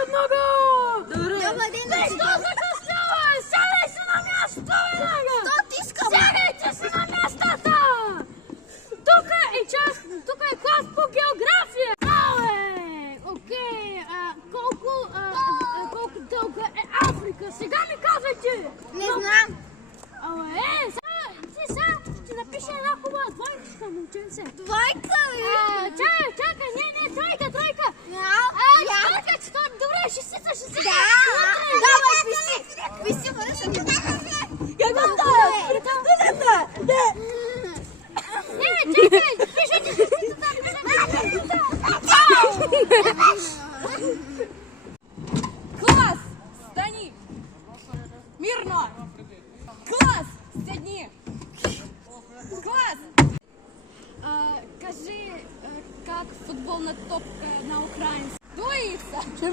jednego! Weź to zakreślałeś! Siadaj się na miasto! Siadajcie się на мястото! Тук е част, тук е клас по география! Окей, колко дълга е Африка? Сега ми казвайте! Не знам. Ти сега ще напиша една хубава двойка, момченце. Двойка ли? Чакай, не, тройка! Тройка, добре, ще си. Давай, писи, бъдеш ми. Какво Не, чакай, пишете Клас! Стани! Мирно! Клас! Седни! Клас! Кажи, как футболна топка на украински? Дуется!